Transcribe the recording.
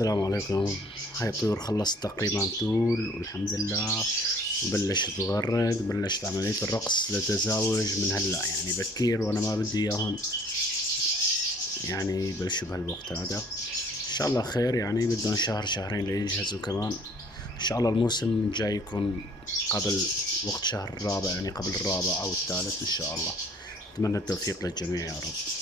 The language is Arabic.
السلام عليكم. هاي الطيور خلصت تقريبا طول والحمد لله، وبلشت تغرد وبلشت عملية الرقص للتزاوج من هلا، يعني بكير وانا ما بدي اياهم يعني يبلشوا بهالوقت هذا. ان شاء الله خير، يعني بدهم شهر شهرين ليجهزوا كمان. ان شاء الله الموسم الجاي يكون قبل وقت شهر الرابع، يعني قبل الرابع او الثالث ان شاء الله. اتمنى التوفيق للجميع يا رب.